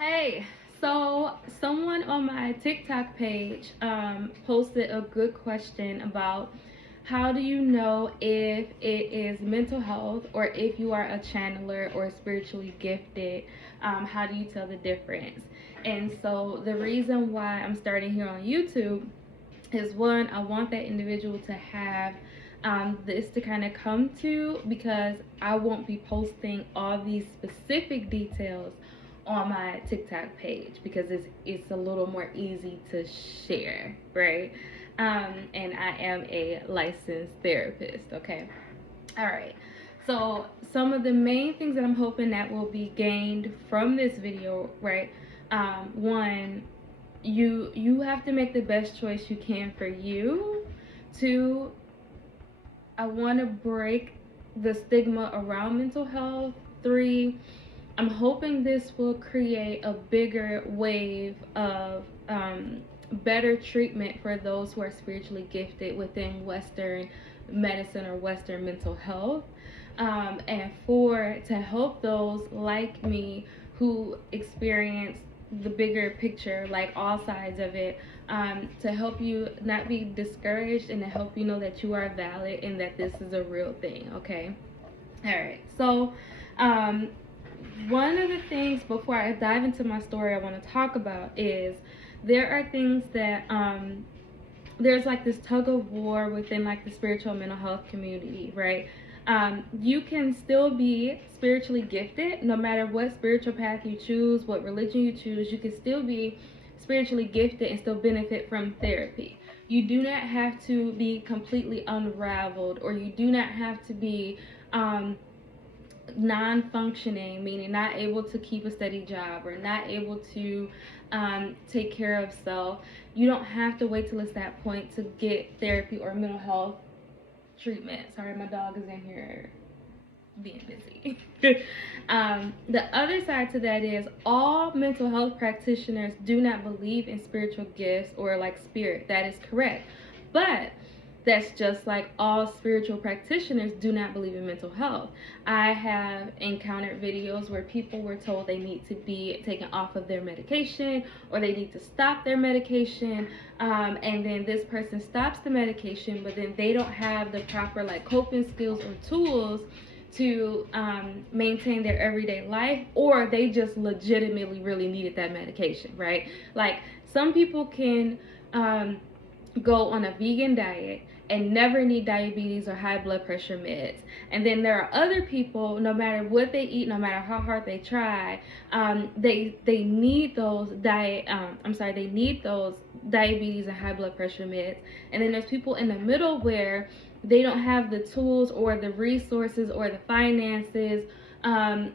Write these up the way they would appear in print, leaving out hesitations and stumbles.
Hey, so someone on my TikTok page posted a good question about how do you know if it is mental health or if you are a channeler or spiritually gifted? How do you tell the difference? And so the reason why I'm starting here on YouTube is one, I want that individual to have this to kind of come to, because I won't be posting all these specific details on my TikTok page because it's a little more easy to share, right? And I am a licensed therapist. Okay, all right. So some of the main things that I'm hoping that will be gained from this video, right? One, you have to make the best choice you can for you. Two, I want to break the stigma around mental health. Three, I'm hoping this will create a bigger wave of better treatment for those who are spiritually gifted within Western medicine or Western mental health. And four, to help those like me who experience the bigger picture, like all sides of it, to help you not be discouraged and to help you know that you are valid and that this is a real thing, okay? All right, so one of the things before I dive into my story I want to talk about is there are things that there's like this tug of war within like the spiritual mental health community, right? You can still be spiritually gifted no matter what spiritual path you choose, what religion you choose. You can still be spiritually gifted and still benefit from therapy. You do not have to be completely unraveled, or you do not have to be non-functioning, meaning not able to keep a steady job or not able to take care of self. You don't have to wait till it's that point to get therapy or mental health treatment. Sorry, my dog is in here being busy. The other side to that is all mental health practitioners do not believe in spiritual gifts or like spirit. That is correct. But that's just like all spiritual practitioners do not believe in mental health. I have encountered videos where people were told they need to be taken off of their medication or they need to stop their medication, and then this person stops the medication, but then they don't have the proper like coping skills or tools to maintain their everyday life, or they just legitimately really needed that medication, right? Like some people can go on a vegan diet and never need diabetes or high blood pressure meds. And then there are other people, no matter what they eat, no matter how hard they try, they need those they need those diabetes and high blood pressure meds. And then there's people in the middle where they don't have the tools or the resources or the finances,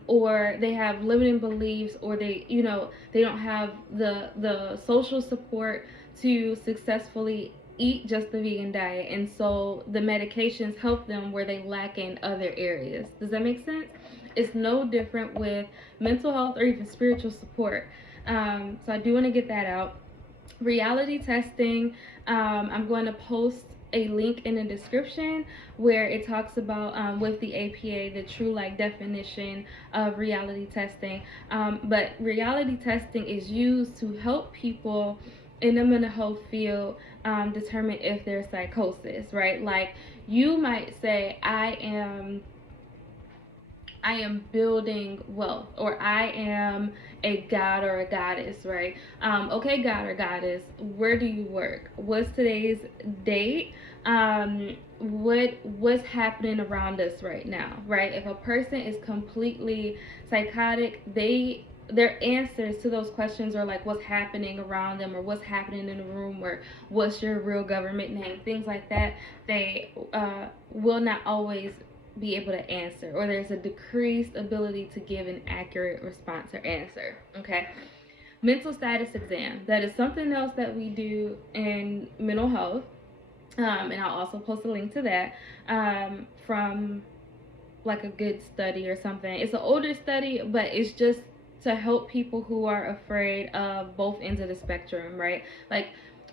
or they have limiting beliefs, or they don't have the social support to successfully eat just the vegan diet, and so the medications help them where they lack in other areas. Does that make sense? It's no different with mental health or even spiritual support. So I do want to get that out. Reality testing, I'm going to post a link in the description where it talks about with the APA the true like definition of reality testing. But reality testing is used to help people in the mental health field determine if there's psychosis, right? Like you might say, I am building wealth, or I am a god or a goddess, right? Okay, god or goddess, where do you work? What's today's date? What's happening around us right now, right? If a person is completely psychotic, their answers to those questions are like what's happening around them, or what's happening in the room, or what's your real government name, things like that. They will not always be able to answer, or there's a decreased ability to give an accurate response or answer. Okay, mental status exam, that is something else that we do in mental health, and I'll also post a link to that from like a good study or something. It's an older study, but it's just to help people who are afraid of both ends of the spectrum, right? Like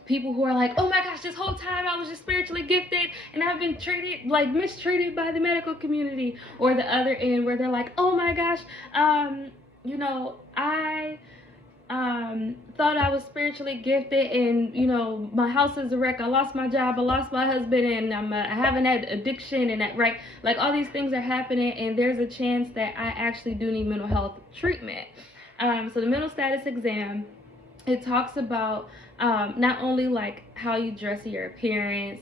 people who are like, oh my gosh, this whole time I was just spiritually gifted and I've been treated like mistreated by the medical community, or the other end where they're like, oh my gosh, I thought I was spiritually gifted, and my house is a wreck. I lost my job, I lost my husband, and I have an addiction, and that, right, like all these things are happening, and there's a chance that I actually do need mental health treatment. So the mental status exam, it talks about not only like how you dress, your appearance,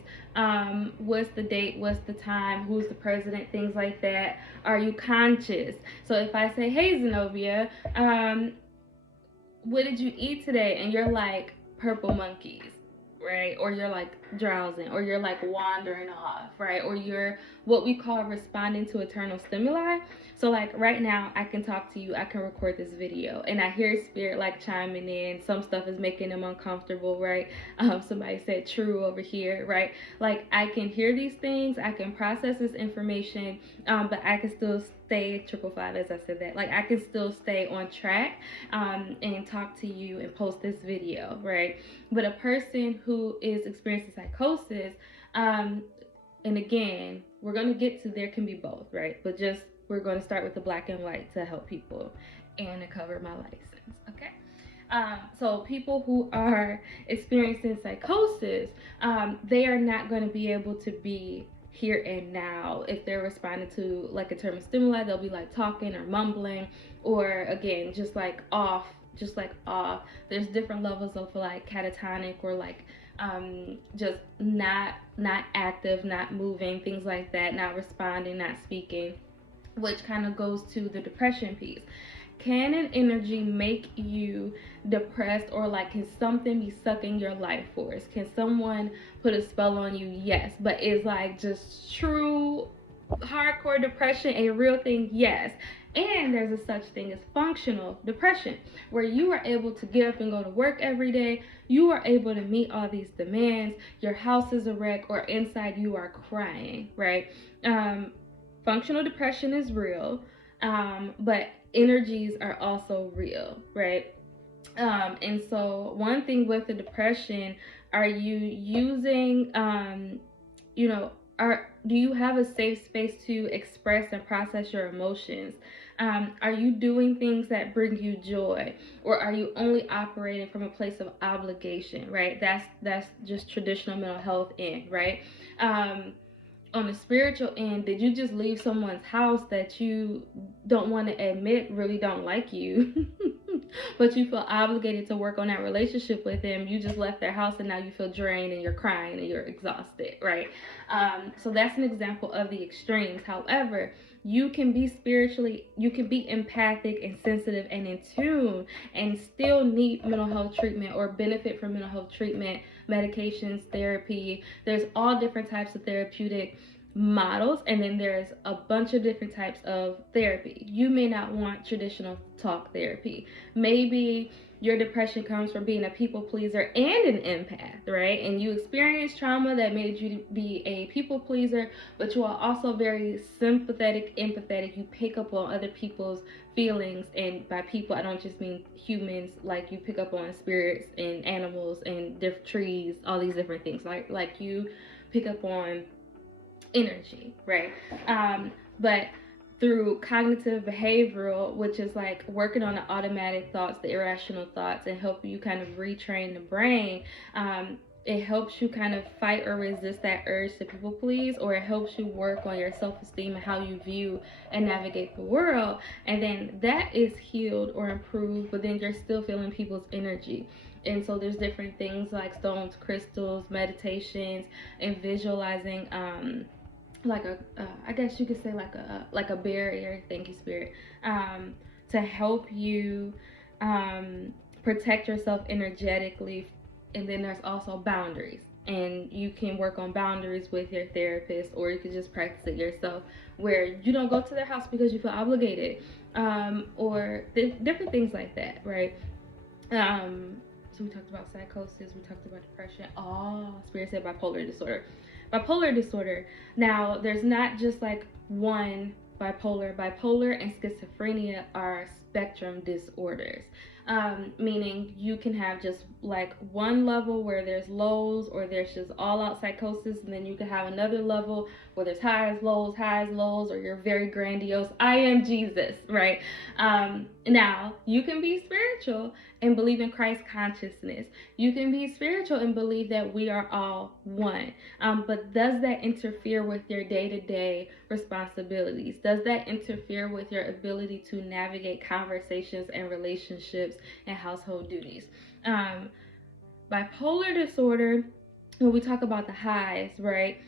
what's the date, what's the time, who's the president, things like that. Are you conscious? So if I say, hey Zenobia, what did you eat today? And you're like, purple monkeys, right? Or you're like drowsing, or you're like wandering off, right? Or you're what we call responding to eternal stimuli. So like right now, I can talk to you, I can record this video, and I hear spirit like chiming in. Some stuff is making them uncomfortable, right? Somebody said true over here, right? Like I can hear these things, I can process this information, but I can still stay 555, as I said that. Like I can still stay on track, and talk to you and post this video, right? But a person who is experiencing psychosis, and again, we're going to get to there can be both, right? But just we're going to start with the black and white to help people and to cover my license, okay? So people who are experiencing psychosis, they are not going to be able to be here and now. If they're responding to like a term of stimuli, they'll be like talking or mumbling, or again, just like off. There's different levels of like catatonic, or like just not active, not moving, things like that, not responding, not speaking, which kind of goes to the depression piece. Can an energy make you depressed, or like can something be sucking your life force? Can someone put a spell on you? Yes. But is like just true hardcore depression a real thing? Yes. And there's a such thing as functional depression, where you are able to get up and go to work every day. You are able to meet all these demands. Your house is a wreck, or inside you are crying, right? Functional depression is real, but energies are also real, right? And so one thing with the depression, are you using, do you have a safe space to express and process your emotions? Are you doing things that bring you joy, or are you only operating from a place of obligation, right? That's just traditional mental health end, right? On the spiritual end, did you just leave someone's house that you don't want to admit really don't like you, but you feel obligated to work on that relationship with them? You just left their house and now you feel drained and you're crying and you're exhausted, right? So that's an example of the extremes. However, you can be empathic and sensitive and in tune and still need mental health treatment or benefit from mental health treatment, medications, therapy. There's all different types of therapeutic models, and then there's a bunch of different types of therapy. You may not want traditional talk therapy. Maybe your depression comes from being a people pleaser and an empath, right? And you experienced trauma that made you be a people pleaser, but you are also very sympathetic, empathetic. You pick up on other people's feelings, and by people, I don't just mean humans. Like you pick up on spirits and animals and different trees, all these different things. Like you pick up on energy, right? But through cognitive behavioral, which is like working on the automatic thoughts, the irrational thoughts, and help you kind of retrain the brain, it helps you kind of fight or resist that urge to people please, or it helps you work on your self-esteem and how you view and navigate the world. And then that is healed or improved, but then you're still feeling people's energy. And so there's different things like stones, crystals, meditations, and visualizing, like I guess you could say like a barrier, thank you spirit, to help you protect yourself energetically. And then there's also boundaries, and you can work on boundaries with your therapist, or you can just practice it yourself, where you don't go to their house because you feel obligated, or different things like that, right? So we talked about psychosis, we talked about depression. Spirit said bipolar disorder. Bipolar disorder. Now, there's not just like one bipolar. Bipolar and schizophrenia are spectrum disorders. Meaning you can have just like one level where there's lows or there's just all out psychosis, and then you can have another level where there's highs, lows, or you're very grandiose. I am Jesus, right? Now, you can be spiritual and believe in Christ consciousness. You can be spiritual and believe that we are all one. But does that interfere with your day-to-day responsibilities? Does that interfere with your ability to navigate conversations and relationships and household duties? Bipolar disorder, when we talk about the highs, right?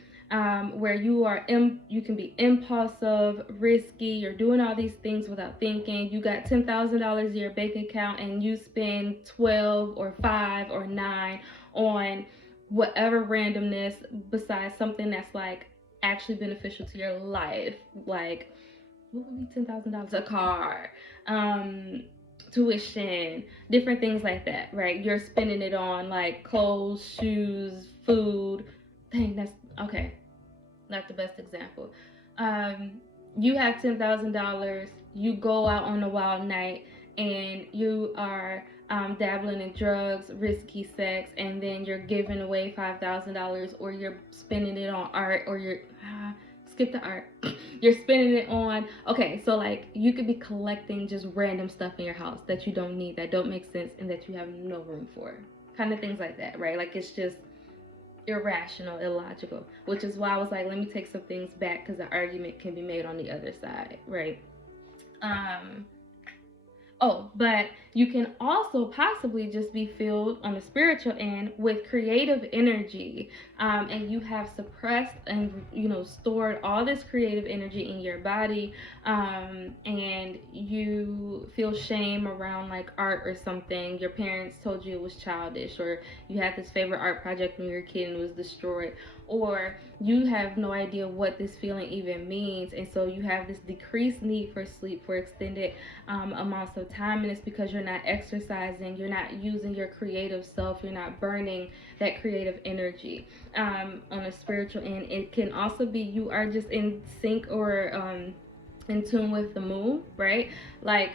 Where you can be impulsive, risky, you're doing all these things without thinking. You got $10,000 in your bank account and you spend 12 or 5 or 9 on whatever randomness besides something that's like actually beneficial to your life. Like, what would be $10,000? A car, tuition, different things like that, right? You're spending it on like clothes, shoes, food. Dang, that's okay. Not the best example. You have $10,000. You go out on a wild night and you are dabbling in drugs, risky sex, and then you're giving away $5,000, or you're spending it on art, or you're skip the art. You're spending it on, okay, so like you could be collecting just random stuff in your house that you don't need, that don't make sense, and that you have no room for. Kind of things like that, right? Like it's just irrational, illogical, which is why I was like, let me take some things back because the argument can be made on the other side, right? But you can also possibly just be filled on the spiritual end with creative energy, and you have suppressed and stored all this creative energy in your body, and you feel shame around like art or something. Your parents told you it was childish, or you had this favorite art project when you were a kid and it was destroyed, or you have no idea what this feeling even means, and so you have this decreased need for sleep for extended amounts of time, and it's because you're not exercising, you're not using your creative self, you're not burning that creative energy. On a spiritual end, it can also be you are just in sync or in tune with the moon, right? Like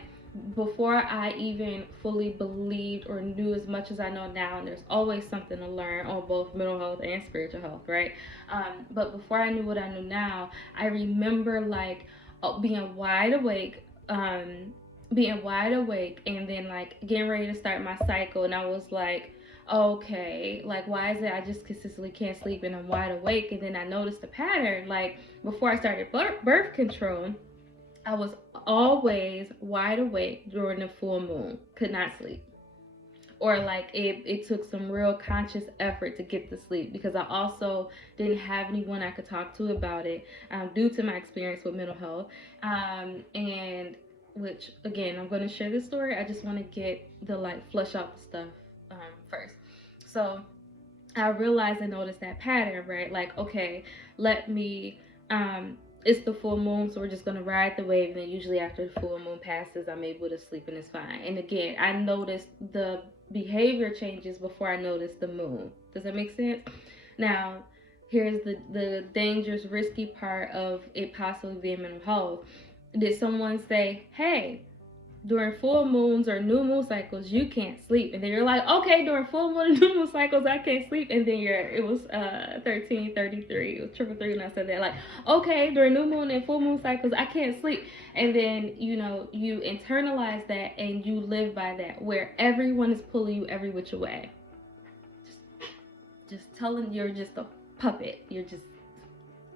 before I even fully believed or knew as much as I know now, and there's always something to learn on both mental health and spiritual health, right? But before I knew what I knew now, I remember like being wide awake, and then like getting ready to start my cycle, and I was like, okay, like why is it I just consistently can't sleep and I'm wide awake? And then I noticed the pattern. Like before I started birth control, I was always wide awake during the full moon, could not sleep. Or like it took some real conscious effort to get to sleep, because I also didn't have anyone I could talk to about it, due to my experience with mental health. And which, again, I'm going to share this story. I just want to get the flush out the stuff first. So I realized and noticed that pattern, right? Like, okay, let me it's the full moon, so we're just gonna ride the wave, and then usually after the full moon passes, I'm able to sleep and it's fine. And again, I noticed the behavior changes before I noticed the moon. Does that make sense? Now, here's the dangerous, risky part of it possibly being mental health. Did someone say, hey, during full moons or new moon cycles, you can't sleep? And then you're like, okay, during full moon and new moon cycles, I can't sleep. And then it was 1333, it was 333 when I said that. Like, okay, during new moon and full moon cycles, I can't sleep. And then, you internalize that and you live by that, where everyone is pulling you every which way. Just telling you're just a puppet. You're just,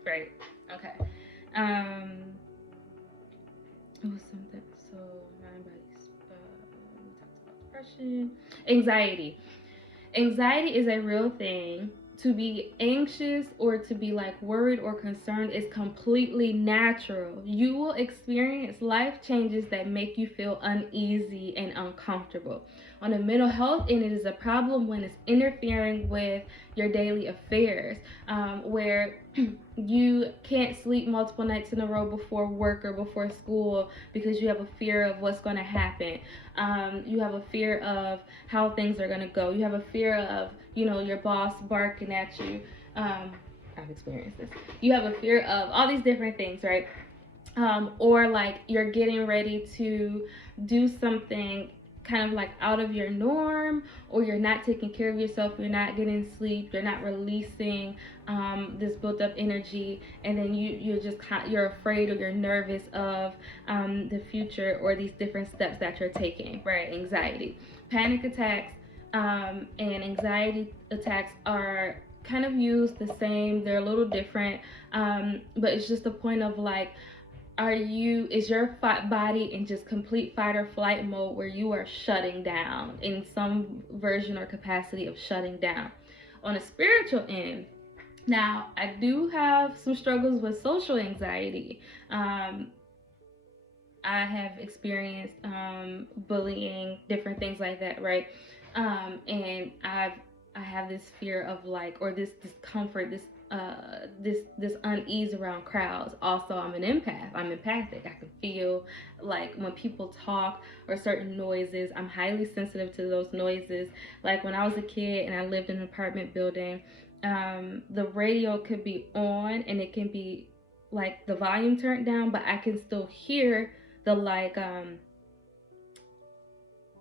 right? Okay. It was something. So mind, body, we talked about depression, anxiety. Anxiety is a real thing. To be anxious or to be like worried or concerned is completely natural. You will experience life changes that make you feel uneasy and uncomfortable. On the mental health end, it is a problem when it's interfering with your daily affairs, where you can't sleep multiple nights in a row before work or before school because you have a fear of what's going to happen. You have a fear of how things are going to go. You have a fear of, your boss barking at you. I've experienced this. You have a fear of all these different things, right? Or like you're getting ready to do something kind of like out of your norm, or you're not taking care of yourself, you're not getting sleep, you're not releasing this built up energy, and then you're afraid or you're nervous of the future or these different steps that you're taking, right? Anxiety, panic attacks, and anxiety attacks are kind of used the same. They're a little different, but it's just a point of like, is your body in just complete fight or flight mode where you are shutting down in some version or capacity of shutting down? On a spiritual end, now I do have some struggles with social anxiety. I have experienced bullying, different things like that, right? And I have this fear of like, or this discomfort, this unease around crowds. Also, I'm an empath. I'm empathic. I can feel like when people talk or certain noises. I'm highly sensitive to those noises. Like when I was a kid and I lived in an apartment building, the radio could be on and it can be like the volume turned down, but I can still hear the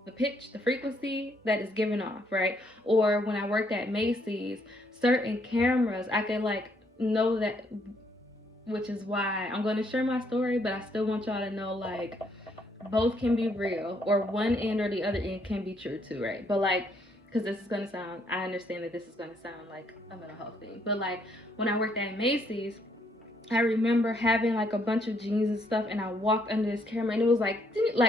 the pitch, the frequency that is given off, right? Or when I worked at Macy's, certain cameras, I could like know that, which is why I'm going to share my story, but I still want y'all to know like both can be real, or one end or the other end can be true too, right? But like, because this is going to sound, I understand that this is going to sound like a mental health thing, but like when I worked at Macy's, I remember having like a bunch of jeans and stuff, and I walked under this camera, and it was like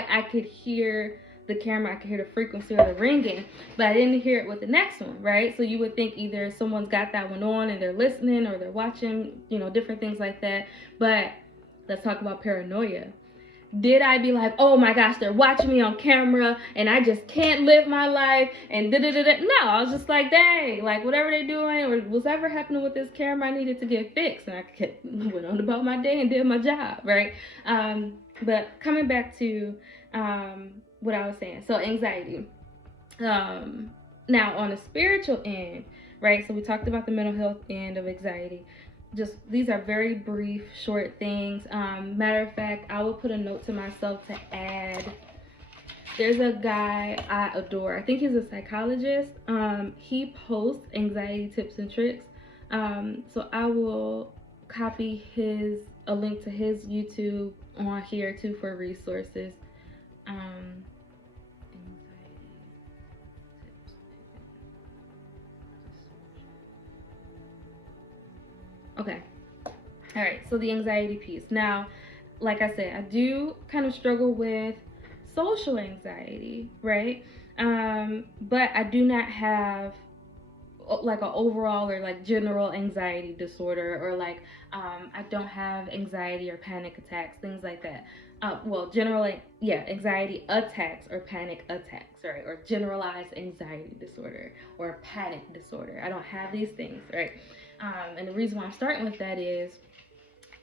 I could hear the camera, I could hear the frequency or the ringing, but I didn't hear it with the next one, right? So you would think either someone's got that one on and they're listening, or they're watching, different things like that. But let's talk about paranoia. Did I be like, oh my gosh, they're watching me on camera and I just can't live my life and da-da-da-da? No, I was just like, dang, like whatever they're doing or whatever happening with this camera, I needed to get fixed. And I went on about my day and did my job, right? But coming back to what I was saying, so anxiety. Now on the spiritual end, right? So we talked about the mental health end of anxiety. Just these are very brief, short things. Matter of fact, I will put a note to myself to add. There's a guy I adore. I think he's a psychologist. He posts anxiety tips and tricks. So I will copy a link to his YouTube on here too for resources. Okay. All right. So the anxiety piece. Now, like I said, I do kind of struggle with social anxiety, right? But I do not have like an overall or like general anxiety disorder, or like I don't have anxiety or panic attacks, things like that. Well, generally, yeah, anxiety attacks or panic attacks, right? Or generalized anxiety disorder or panic disorder. I don't have these things, right? And the reason why I'm starting with that is,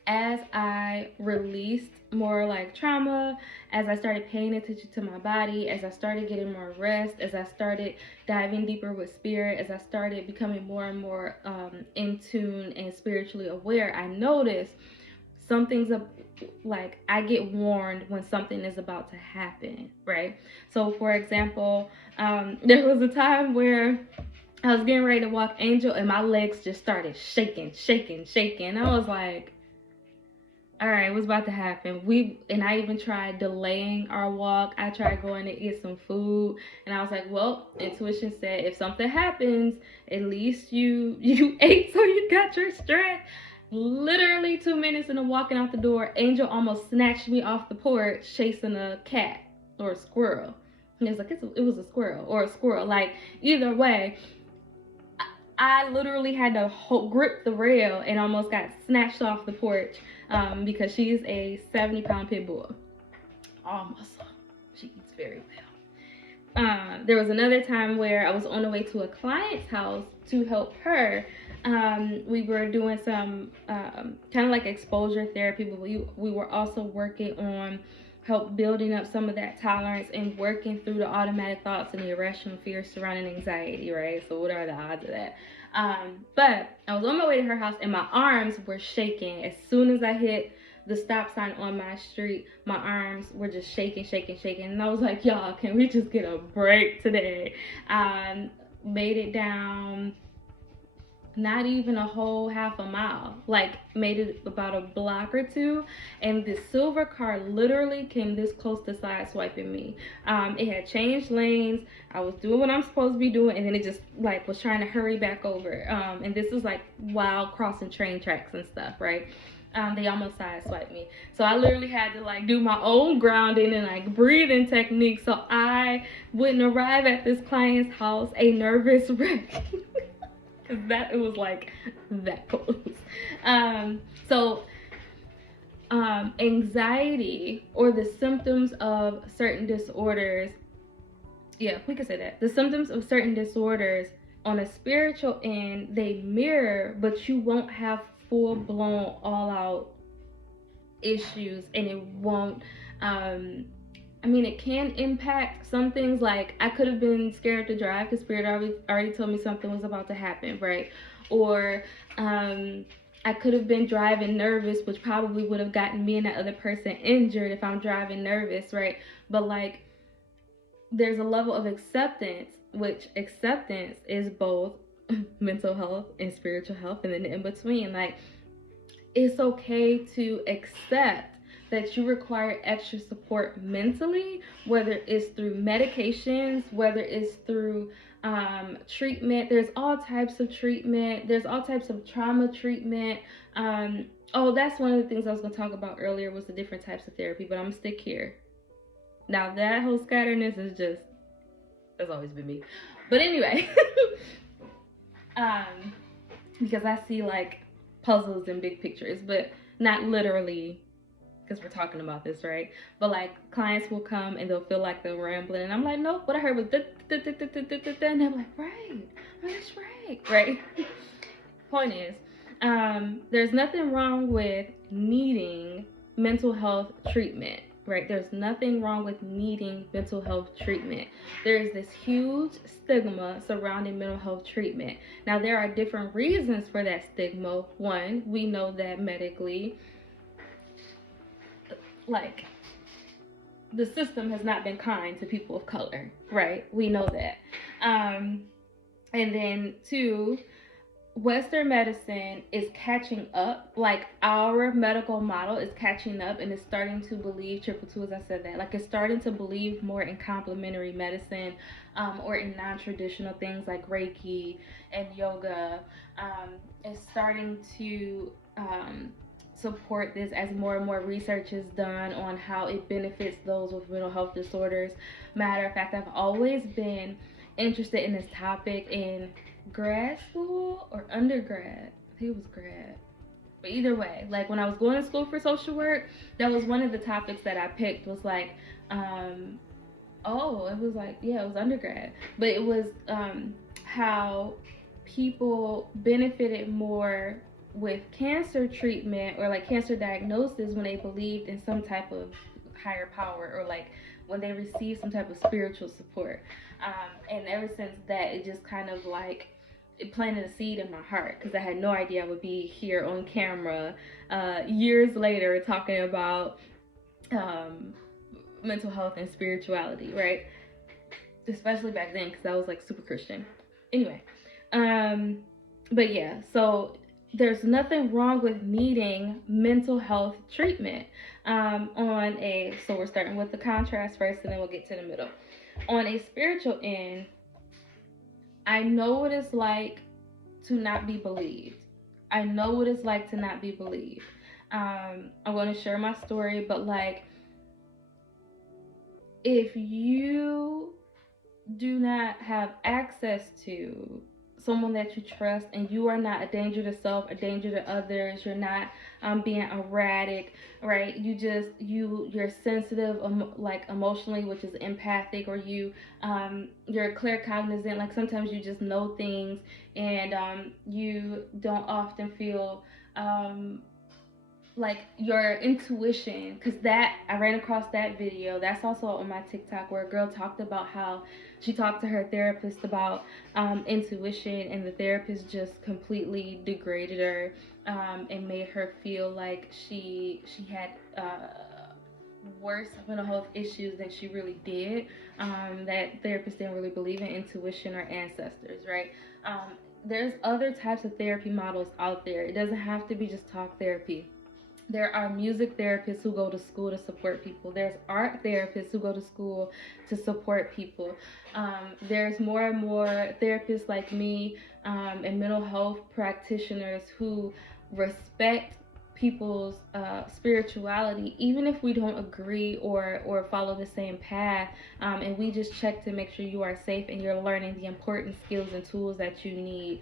as I released more like trauma, as I started paying attention to my body, as I started getting more rest, as I started diving deeper with spirit, as I started becoming more and more in tune and spiritually aware, I noticed something's like I get warned when something is about to happen, right? So for example, there was a time where I was getting ready to walk Angel and my legs just started shaking. I was like, all right, what's about to happen? And I even tried delaying our walk. I tried going to get some food, and I was like, well, intuition said if something happens, at least you ate, so you got your strength. Literally 2 minutes into walking out the door, Angel almost snatched me off the porch chasing a cat or a squirrel. And it was like, it was a squirrel or a squirrel. Like, either way, I literally had to grip the rail and almost got snatched off the porch because she's a 70-pound pit bull. All muscle. She eats very well. There was another time where I was on the way to a client's house to help her. We were doing some kind of like exposure therapy, but we were also working on help building up some of that tolerance and working through the automatic thoughts and the irrational fears surrounding anxiety, right? So what are the odds of that? But I was on my way to her house and my arms were shaking as soon as I hit the stop sign on my street, my arms were just shaking, shaking, shaking. And I was like, y'all, can we just get a break today? Made it down not even a whole half a mile, like made it about a block or two, and this silver car literally came this close to side swiping me. It had changed lanes. I was doing what I'm supposed to be doing, and then it just like was trying to hurry back over. And this is like while crossing train tracks and stuff, right? They almost sideswiped me, so I literally had to like do my own grounding and like breathing technique so I wouldn't arrive at this client's house a nervous wreck. That it was like that close. So anxiety or the symptoms of certain disorders, yeah, we could say that. The symptoms of certain disorders on a spiritual end, they mirror, but you won't have full blown all out issues, and it won't I mean, it can impact some things. Like I could have been scared to drive because Spirit already told me something was about to happen, right? Or I could have been driving nervous, which probably would have gotten me and that other person injured if I'm driving nervous, right? But like, there's a level of acceptance, which acceptance is both mental health and spiritual health, and then in between, like, it's okay to accept that you require extra support mentally, whether it's through medications, whether it's through treatment. There's all types of treatment. There's all types of trauma treatment. Oh, that's one of the things I was going to talk about earlier was the different types of therapy, but I'm going to stick here. Now, that whole scatterness is just, that's always been me. But anyway, because I see like puzzles and big pictures, but not literally, because we're talking about this, right? But like clients will come and they'll feel like they're rambling, and I'm like, nope, what I heard was and they're like, right, that's right. Point is, there's nothing wrong with needing mental health treatment, right? There's nothing wrong with needing mental health treatment. There is this huge stigma surrounding mental health treatment. Now, there are different reasons for that stigma. One, we know that medically, like, the system has not been kind to people of color, right? We know that. And then two, Western medicine is catching up. Like, our medical model is catching up and is starting to believe, triple two as I said that, like, it's starting to believe more in complementary medicine, or in non-traditional things like Reiki and yoga. It's starting to support this as more and more research is done on how it benefits those with mental health disorders. Matter of fact, I've always been interested in this topic in grad school or undergrad. I think it was grad. But either way, like when I was going to school for social work, that was one of the topics that I picked was like, it was undergrad. But it was how people benefited more with cancer treatment or like cancer diagnosis when they believed in some type of higher power, or like when they received some type of spiritual support. And ever since that, it just kind of like it planted a seed in my heart, because I had no idea I would be here on camera years later talking about mental health and spirituality, right? Especially back then, because I was like super Christian. Anyway, but yeah, so there's nothing wrong with needing mental health treatment. So we're starting with the contrast first, and then we'll get to the middle. On a spiritual end, I know what it's like to not be believed. I know what it's like to not be believed. I'm going to share my story, but like, if you do not have access to someone that you trust, and you are not a danger to self, a danger to others, you're not being erratic, right? You're sensitive, like emotionally, which is empathic, or you're claircognizant, like sometimes you just know things, and you don't often feel like your intuition, because that I ran across that video. That's also on my TikTok, where a girl talked about how she talked to her therapist about intuition, and the therapist just completely degraded her, and made her feel like she had worse mental health issues than she really did. That therapist didn't really believe in intuition or ancestors, right? There's other types of therapy models out there. It doesn't have to be just talk therapy. There are music therapists who go to school to support people. There's art therapists who go to school to support people. There's more and more therapists like me, and mental health practitioners who respect people's spirituality, even if we don't agree or follow the same path. And we just check to make sure you are safe and you're learning the important skills and tools that you need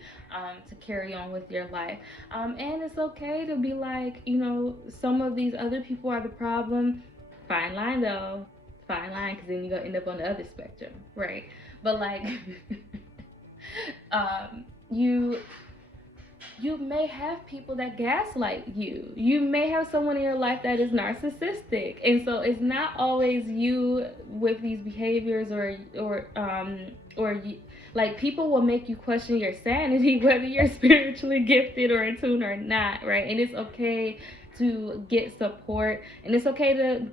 to carry on with your life. And it's okay to be like, some of these other people are the problem. Fine line though. Fine line, because then you're going to end up on the other spectrum, right? But like, you may have people that gaslight you. You may have someone in your life that is narcissistic, and so it's not always you with these behaviors, like, people will make you question your sanity, whether you're spiritually gifted or in tune or not, right? And it's okay to get support, and it's okay to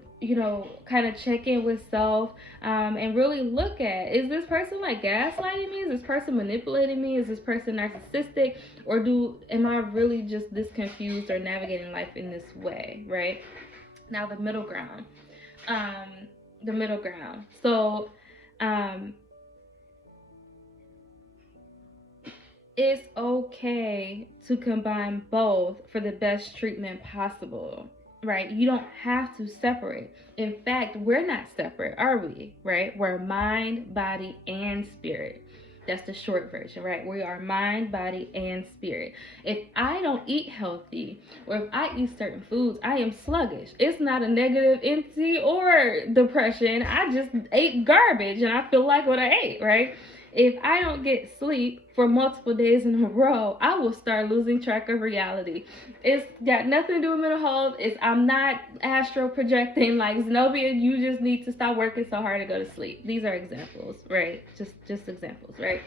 kind of check in with self, and really look at, is this person like gaslighting me? Is this person manipulating me? Is this person narcissistic? Or am I really just this confused or navigating life in this way, right? Now the middle ground. So it's okay to combine both for the best treatment possible, right? You don't have to separate. In fact, we're not separate, are we? Right? We're mind, body, and spirit. That's the short version, right? We are mind, body, and spirit. If I don't eat healthy, or if I eat certain foods, I am sluggish. It's not a negative entity or depression. I just ate garbage and I feel like what I ate, right? If I don't get sleep for multiple days in a row, I will start losing track of reality. It's got nothing to do with mental health. I'm not astral projecting like Zenobia. You just need to stop working so hard to go to sleep. These are examples, right? Just examples, right?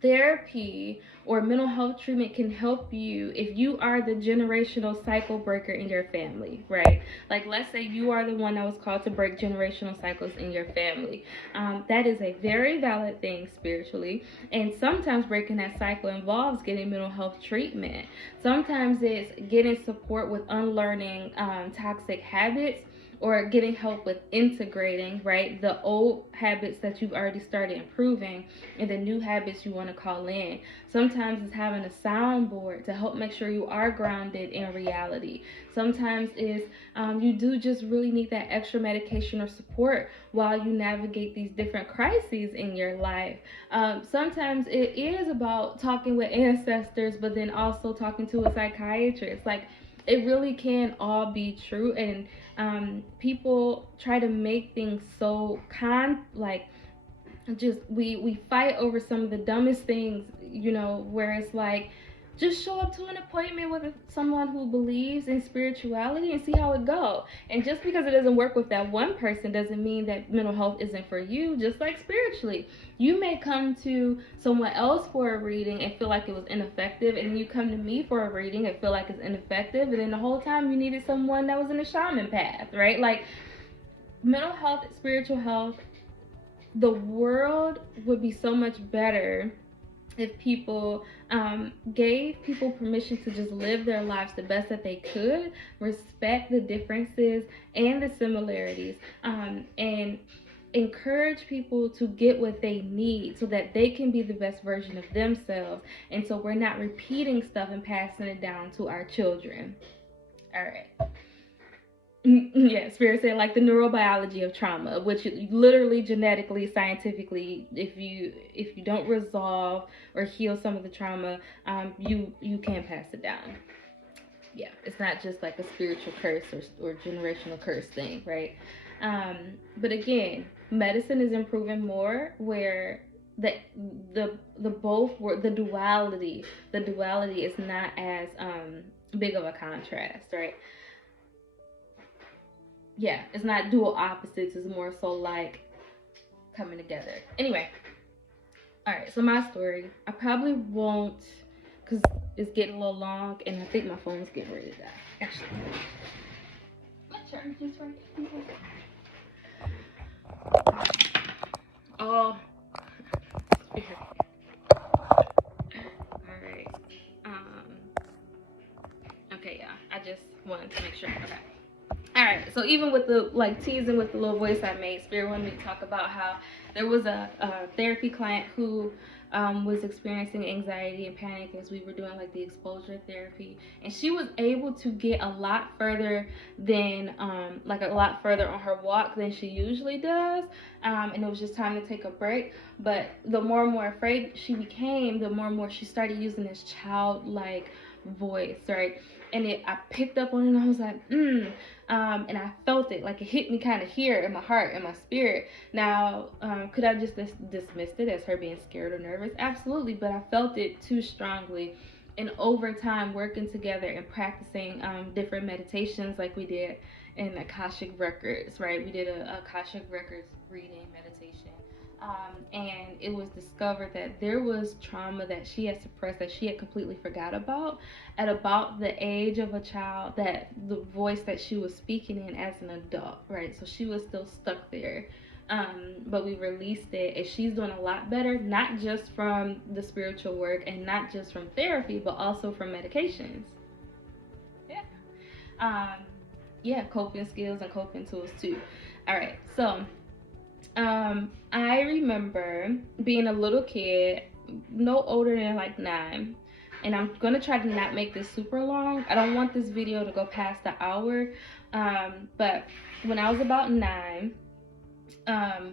Therapy or mental health treatment can help you if you are the generational cycle breaker in your family, right? Like, let's say you are the one that was called to break generational cycles in your family. That is a very valid thing spiritually, and sometimes breaking that cycle involves getting mental health treatment. Sometimes it's getting support with unlearning toxic habits, or getting help with integrating, right, the old habits that you've already started improving and the new habits you want to call in. Sometimes it's having a soundboard to help make sure you are grounded in reality. Sometimes it's you do just really need that extra medication or support while you navigate these different crises in your life. Sometimes it is about talking with ancestors, but then also talking to a psychiatrist. Like, it really can all be true, and people try to make things so we fight over some of the dumbest things, where it's like, just show up to an appointment with someone who believes in spirituality and see how it goes. And just because it doesn't work with that one person doesn't mean that mental health isn't for you. Just like spiritually, you may come to someone else for a reading and feel like it was ineffective, and you come to me for a reading and feel like it's ineffective, and then the whole time you needed someone that was in a shaman path, right? Like, mental health, spiritual health, the world would be so much better if people gave people permission to just live their lives the best that they could, respect the differences and the similarities, and encourage people to get what they need so that they can be the best version of themselves. And so we're not repeating stuff and passing it down to our children. All right. Yeah, Spirit said, like, the neurobiology of trauma, which literally, genetically, scientifically, if you don't resolve or heal some of the trauma, you can pass it down. Yeah, it's not just like a spiritual curse or generational curse thing, right? But again, medicine is improving more, where the duality is not as big of a contrast, right? Yeah, it's not dual opposites, it's more so like coming together. Anyway, all right, so my story, I probably won't, because it's getting a little long and I think my phone's getting ready to die. Actually, my charge is right here. Oh, all right. Okay, yeah, I just wanted to make sure. Okay. All right, so even with the like teasing with the little voice I made, Spirit wanted me to talk about how there was a therapy client who was experiencing anxiety and panic as we were doing like the exposure therapy, and she was able to get a lot further than like a lot further on her walk than she usually does, and it was just time to take a break. But the more and more afraid she became, the more and more she started using this childlike voice, right? And I picked up on it and I was like, and I felt it, like it hit me kind of here in my heart and my spirit. Now, could I just dismissed it as her being scared or nervous? Absolutely, but I felt it too strongly. And over time, working together and practicing different meditations like we did in Akashic Records, right? We did a Akashic Records reading meditation. And it was discovered that there was trauma that she had suppressed, that she had completely forgot about at about the age of a child, that the voice that she was speaking in as an adult, right? So she was still stuck there. But we released it, and she's doing a lot better, not just from the spiritual work and not just from therapy, but also from medications. Yeah. Yeah, coping skills and coping tools too. All right, so I remember being a little kid, no older than like 9, and I'm gonna try to not make this super long. I don't want this video to go past the hour, but when I was about 9,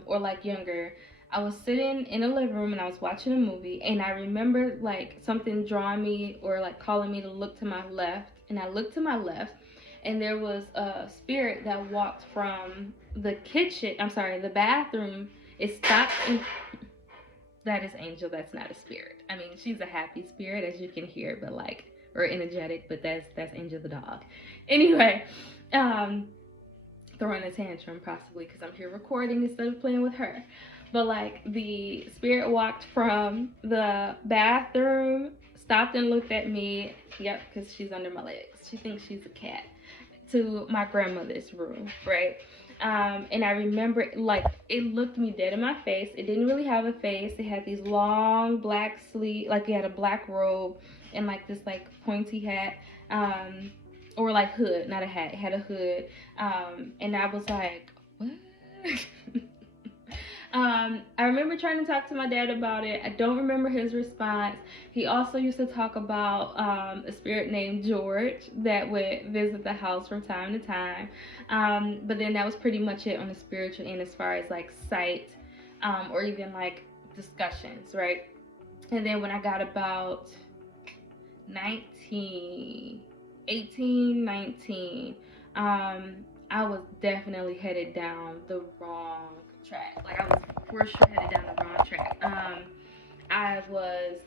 or like younger, I was sitting in a living room and I was watching a movie, and I remember like something drawing me or like calling me to look to my left, and I looked to my left, and there was a spirit that walked from the kitchen, the bathroom. It stopped and that is Angel. That's not a spirit. I mean, she's a happy spirit, as you can hear, but like, or energetic, but that's Angel the dog. Anyway, throwing a tantrum possibly because I'm here recording instead of playing with her. But like, the spirit walked from the bathroom, stopped and looked at me. Yep, because she's under my legs. She thinks she's a cat. To my grandmother's room, right? And I remember, like, it looked me dead in my face. It didn't really have a face. It had these long black sleeves, like it had a black robe and like this like pointy hat, or like hood, not a hat. It had a hood, and I was like, what? I remember trying to talk to my dad about it. I don't remember his response. He also used to talk about a spirit named George that would visit the house from time to time. But then that was pretty much it on the spiritual end as far as like sight, or even like discussions, right? And then when I got about 19, I was definitely headed down the wrong track. Like, I was for sure headed down the wrong track. I was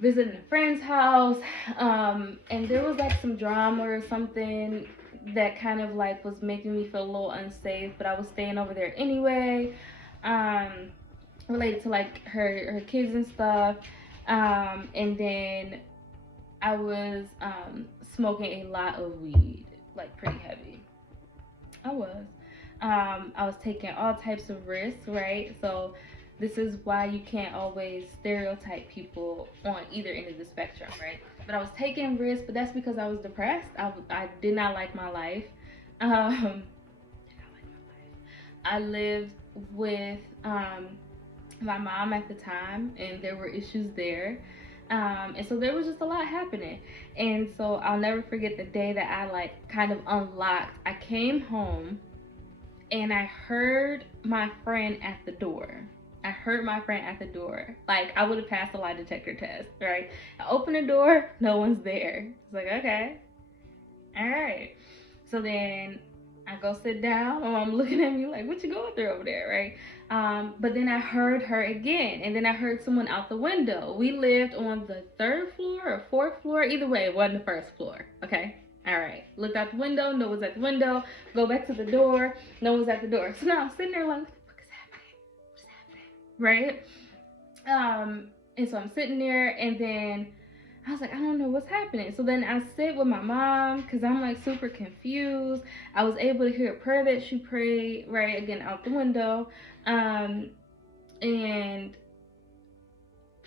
visiting a friend's house, and there was like some drama or something that kind of like was making me feel a little unsafe, but I was staying over there anyway, related to like her kids and stuff. And then I was smoking a lot of weed, like pretty heavy. I was taking all types of risks, right? So this is why you can't always stereotype people on either end of the spectrum, right? But I was taking risks, but that's because I was depressed. I did not like my life. I lived with my mom at the time, and there were issues there. And so there was just a lot happening. And so I'll never forget the day that I like kind of unlocked. I came home and I heard my friend at the door. Like, I would have passed a lie detector test, right? I opened the door, no one's there. It's like, okay, all right. So then I go sit down. My mom looking at me like, what you going through over there, right? But then I heard her again, and then I heard someone out the window. We lived on the 3rd floor or 4th floor. Either way, it wasn't the 1st floor. Okay. All right. Looked out the window. No one's at the window. Go back to the door. No one's at the door. So now I'm sitting there like, what the fuck is happening? What's happening? Right. And so I'm sitting there, and then I was like, I don't know what's happening. So then I sit with my mom because I'm like super confused. I was able to hear a prayer that she prayed, right, again, out the window. And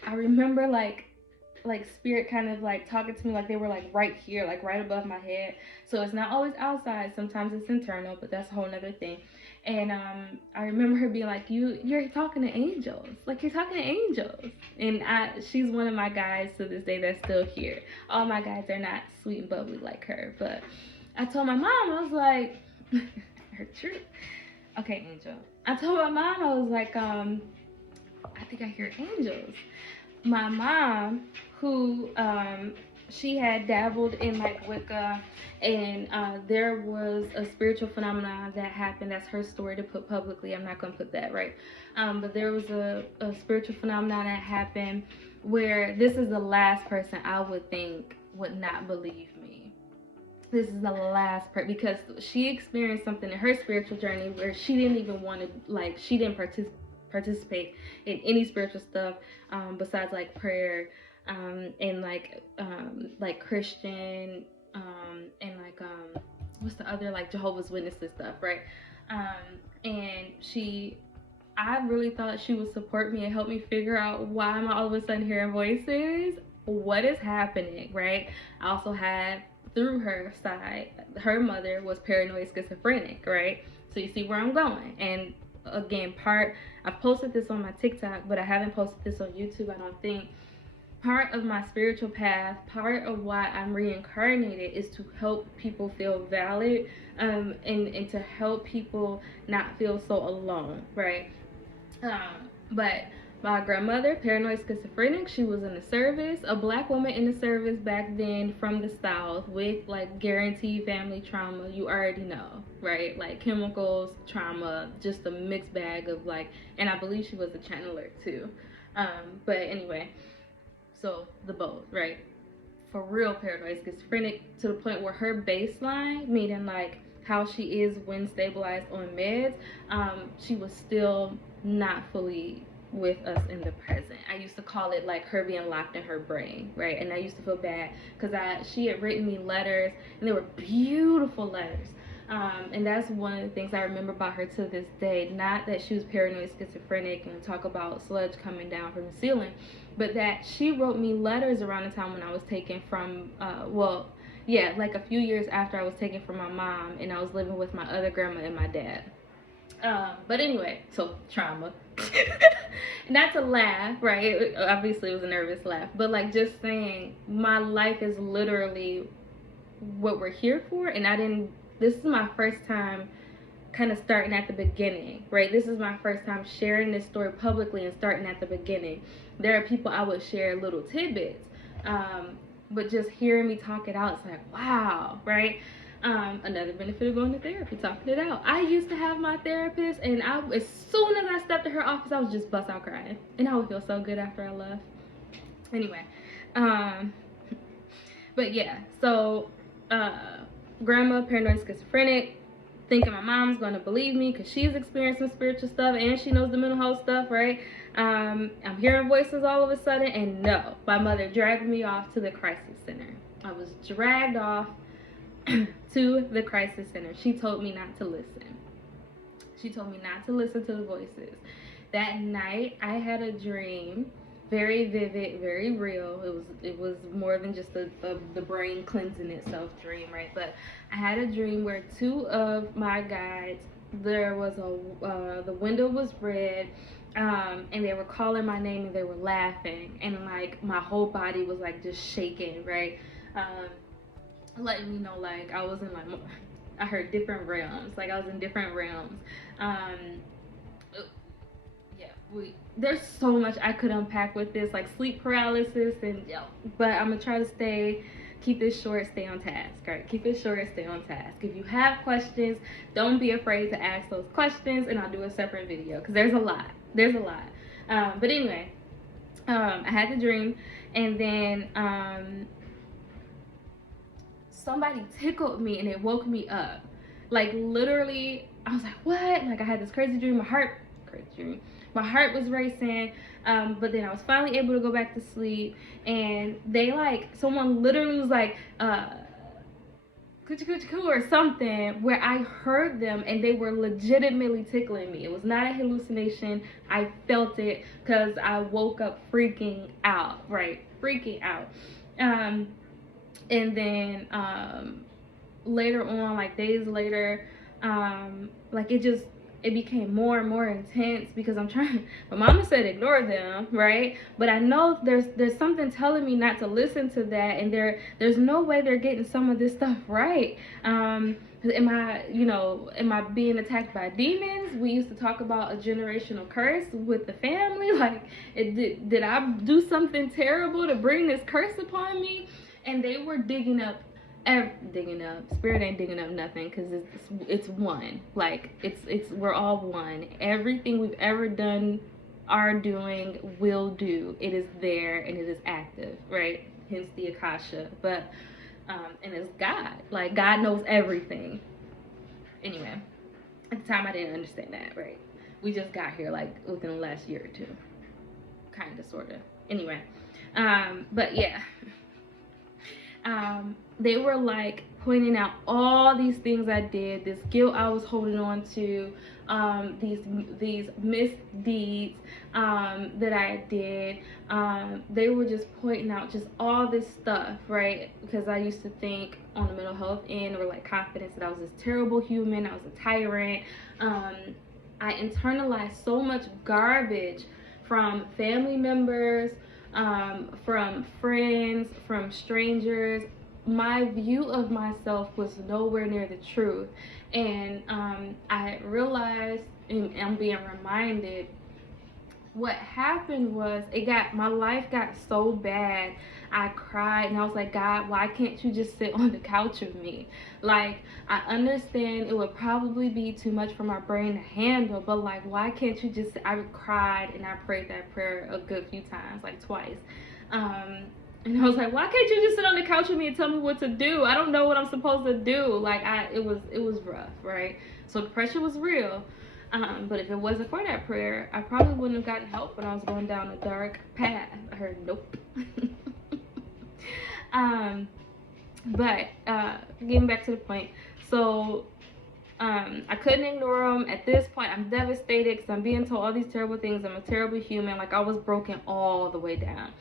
I remember like spirit kind of like talking to me like they were like right here, like right above my head. So it's not always outside. Sometimes it's internal, but that's a whole nother thing. And I remember her being like, you're talking to angels, like you're talking to angels. And she's one of my guides to this day that's still here. All my guides are not sweet and bubbly like her, but I told my mom, I was like, her truth. Okay, angel. I told my mom, I was like, I think I hear angels. My mom, who she had dabbled in like Wicca, and there was a spiritual phenomenon that happened. That's her story to put publicly. I'm not gonna put that, right? But there was a spiritual phenomenon that happened where this is the last person I would think would not believe me. This is the last part, because she experienced something in her spiritual journey where she didn't even want to, like, she didn't participate in any spiritual stuff besides like prayer and like Christian and like what's the other, like Jehovah's Witnesses stuff, right? And I really thought she would support me and help me figure out why am I all of a sudden hearing voices, what is happening, right? I also had, through her side, her mother was paranoid schizophrenic, right? So you see where I'm going. And again, I posted this on my TikTok, but I haven't posted this on YouTube, I don't think. Part of my spiritual path, part of why I'm reincarnated, is to help people feel valid, and to help people not feel so alone, right? But my grandmother, paranoid schizophrenic, she was in the service, a black woman in the service back then from the South with like guaranteed family trauma. You already know, right? Like chemicals, trauma, just a mixed bag of like, and I believe she was a channeler too. But anyway, so the both, right? For real paranoid schizophrenic, to the point where her baseline, meaning like how she is when stabilized on meds, she was still not fully with us in the present. I used to call it like her being locked in her brain, right? And I used to feel bad because she had written me letters, and they were beautiful letters. And that's one of the things I remember about her to this day. Not that she was paranoid schizophrenic and talk about sludge coming down from the ceiling, but that she wrote me letters around the time when I was taken from, like a few years after I was taken from my mom, and I was living with my other grandma and my dad. But anyway, so trauma. Not to laugh, right? Obviously, it was a nervous laugh, but like just saying, my life is literally what we're here for, and this is my first time kind of starting at the beginning, right? This is my first time sharing this story publicly and starting at the beginning. There are people I would share little tidbits, but just hearing me talk it out, it's like, wow, right? Another benefit of going to therapy, talking it out. I used to have my therapist, and as soon as I stepped in her office, I was just bust out crying, and I would feel so good after I left. Anyway, but yeah, so grandma, paranoid schizophrenic, thinking my mom's going to believe me because she's experiencing spiritual stuff and she knows the mental health stuff, right? I'm hearing voices all of a sudden, and no, my mother dragged me off to the crisis center. I was dragged off to the crisis center. She told me not to listen. She told me not to listen to the voices. That night, I had a dream, very vivid, very real. It was more than just the brain cleansing itself dream, right? But I had a dream where two of my guides, there was the window was red, and they were calling my name and they were laughing, and like my whole body was like just shaking, right? Letting me know like I was in like, I heard different realms, like I was in different realms. There's so much I could unpack with this, like sleep paralysis, and but I'm gonna try to stay keep this short, stay on task, right? Keep it short, stay on task. If you have questions, don't be afraid to ask those questions, and I'll do a separate video because there's a lot. But anyway, I had the dream, and then somebody tickled me and it woke me up. Like literally, I was like, what? Like I had this crazy dream. My heart was racing. But then I was finally able to go back to sleep, and someone literally was like, coochie coochie coo or something, where I heard them and they were legitimately tickling me. It was not a hallucination. I felt it because I woke up freaking out, right? Freaking out. And then later on, like days later, like it became more and more intense because my mama said ignore them, right? But I know there's something telling me not to listen to that, and there's no way they're getting some of this stuff right. Am I being attacked by demons? We used to talk about a generational curse with the family. Like, did I do something terrible to bring this curse upon me? And they were digging up. Spirit ain't digging up nothing, because it's one. Like we're all one. Everything we've ever done, are doing, will do, it is there and it is active, right? Hence the Akasha. But and it's God. Like God knows everything. Anyway, at the time I didn't understand that, right? We just got here like within the last year or two, kind of, sort of. Anyway, but yeah. They were like pointing out all these things I did, this guilt I was holding on to, these misdeeds that I did. They were just pointing out just all this stuff, right? Because I used to think on the mental health end, or like confidence, that I was this terrible human, I was a tyrant. I internalized so much garbage from family members, from friends, from strangers. My view of myself was nowhere near the truth. And I realized, and I'm being reminded, what happened was my life got so bad. I cried and I was like, God, why can't you just sit on the couch with me? Like, I understand it would probably be too much for my brain to handle, but like, why can't you just I cried and I prayed that prayer a good few times, like twice. And I was like, why can't you just sit on the couch with me and tell me what to do? I don't know what I'm supposed to do. Like, it was rough, right? So the pressure was real. But if it wasn't for that prayer, I probably wouldn't have gotten help when I was going down a dark path. I heard nope. But getting back to the point, so I couldn't ignore them. At this point, I'm devastated because I'm being told all these terrible things. I'm a terrible human. Like, I was broken all the way down.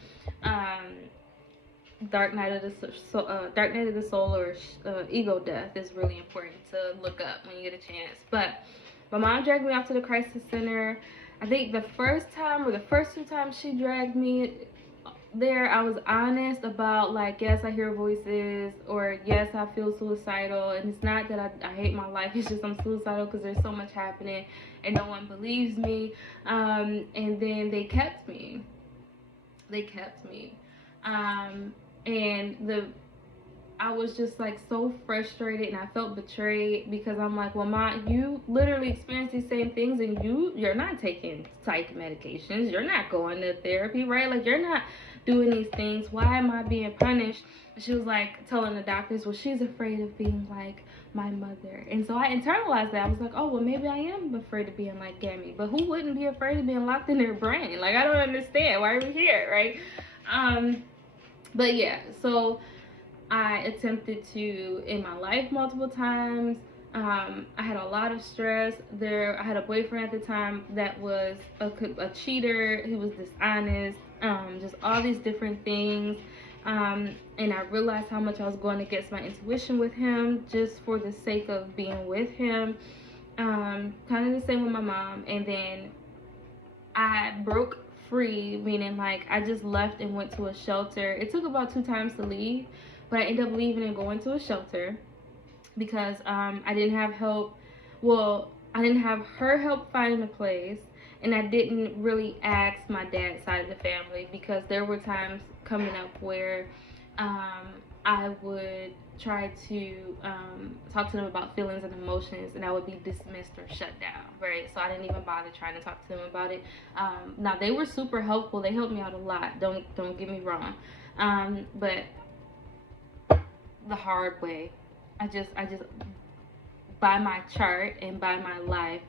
Dark night of the soul, or ego death, is really important to look up when you get a chance. But my mom dragged me out to the crisis center. I think the first two times she dragged me there, I was honest about, like, yes, I hear voices, or yes, I feel suicidal. And it's not that I hate my life, it's just I'm suicidal because there's so much happening and no one believes me. And then they kept me. And I was just like so frustrated, and I felt betrayed, because I'm like, well, Ma, you literally experienced these same things, and you're not taking psych medications, you're not going to therapy, right? Like, you're not doing these things. Why am I being punished? She was like telling the doctors, well, she's afraid of being like my mother. And so I internalized that. I was like, oh, well, maybe I am afraid of being like Gammy. But who wouldn't be afraid of being locked in their brain? Like, I don't understand. Why are we here, right? But yeah, so I attempted to end my life multiple times. I had a lot of stress there. I had a boyfriend at the time that was a cheater. He was dishonest, just all these different things. And I realized how much I was going against my intuition with him, just for the sake of being with him. Kind of the same with my mom. And then I broke free, meaning like I just left and went to a shelter. It took about 2 times to leave, but I ended up leaving and going to a shelter because I didn't have help. Well, I didn't have her help finding a place, and I didn't really ask my dad's side of the family, because there were times coming up where I would try to talk to them about feelings and emotions, and I would be dismissed or shut down, right? So I didn't even bother trying to talk to them about it. Now they were super helpful. They helped me out a lot. Don't get me wrong, but the hard way. I just by my chart and by my life,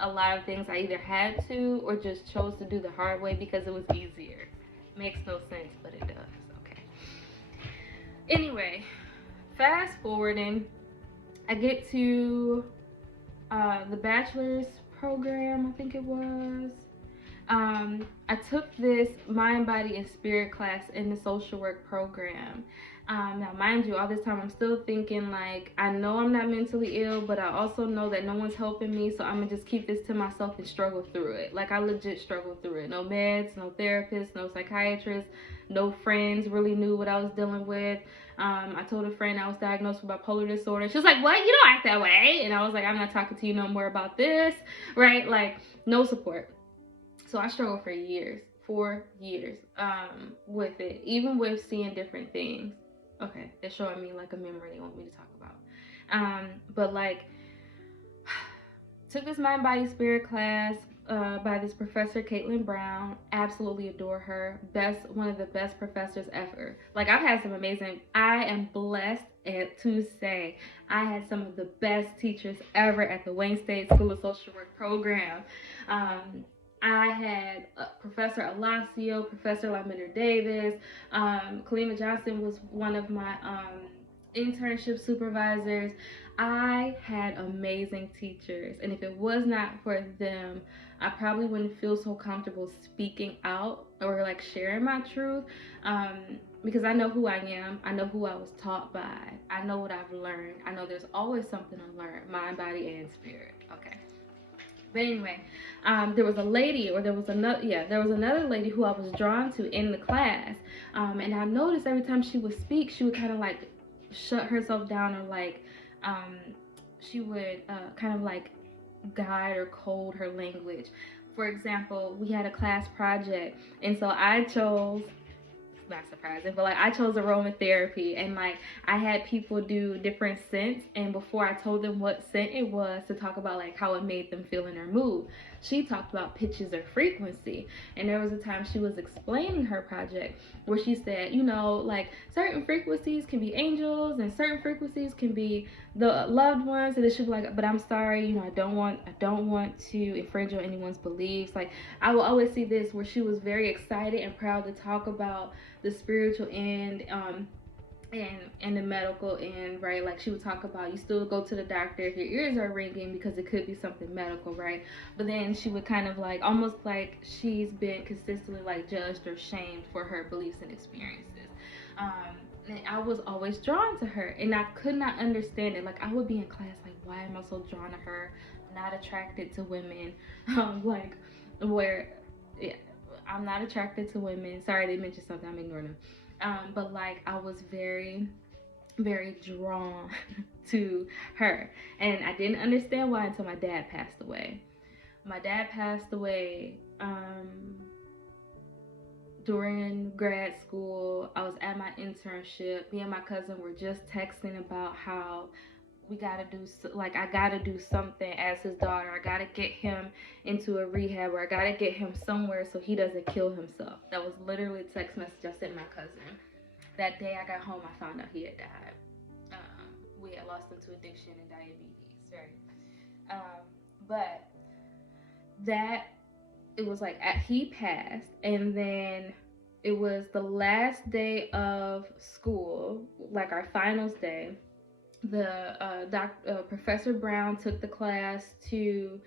a lot of things I either had to or just chose to do the hard way because it was easier. Makes no sense, but it does. Okay. Anyway, fast forwarding, I get to the bachelor's program, I think it was. I took this mind, body, and spirit class in the social work program. Now, mind you, all this time I'm still thinking like, I know I'm not mentally ill, but I also know that no one's helping me, so I'm gonna just keep this to myself and struggle through it. Like, I legit struggled through it. No meds, no therapist, no psychiatrist, no friends really knew what I was dealing with. I told a friend I was diagnosed with bipolar disorder. She was like, "What? You don't act that way." And I was like, "I'm not talking to you no more about this," right? Like, no support. So I struggled for years, 4 years, with it, even with seeing different things. Okay, they're showing me like a memory they want me to talk about. But like, took this mind, body, spirit class by this professor, Caitlin Brown. Absolutely adore her. One of the best professors ever. Like, I've had some amazing. I am blessed to say I had some of the best teachers ever at the Wayne State School of Social Work program. I had Professor Alacio, Professor Lamender Davis. Kalima Johnson was one of my internship supervisors. I had amazing teachers, and if it was not for them, I probably wouldn't feel so comfortable speaking out or like sharing my truth, because I know who I am. I know who I was taught by. I know what I've learned. I know there's always something to learn, mind, body, and spirit. Okay. But anyway, there was another lady who I was drawn to in the class, and I noticed every time she would speak, she would kind of like shut herself down, or like she would kind of like guide or code her language. For example, we had a class project, and so I chose, not surprising, but like I chose aromatherapy, and like I had people do different scents, and before I told them what scent it was, to talk about like how it made them feel in their mood, she talked about pitches or frequency. And there was a time she was explaining her project where she said, like certain frequencies can be angels and certain frequencies can be the loved ones, and it should be like, but I'm sorry, I don't want to infringe on anyone's beliefs. Like, I will always see this where she was very excited and proud to talk about the spiritual end, and the medical end, right? Like, she would talk about, you still go to the doctor if your ears are ringing because it could be something medical, right? But then she would kind of like, almost like she's been consistently like judged or shamed for her beliefs and experiences. And I was always drawn to her, and I could not understand it. Like, I would be in class like, why am I so drawn to her? I'm not attracted to women. Like, where, yeah, I'm not attracted to women. Sorry, they mentioned something. I'm ignoring them. But like, I was very, very drawn to her, and I didn't understand why until my dad passed away. My dad passed away during grad school. I was at my internship. Me and my cousin were just texting about how I gotta do something as his daughter. I gotta get him into a rehab, or I gotta get him somewhere so he doesn't kill himself. That was literally a text message I sent my cousin. That day I got home, I found out he had died. We had lost him to addiction and diabetes, right? But that, it was like he passed, and then it was the last day of school, like our finals day. Professor Brown took the class to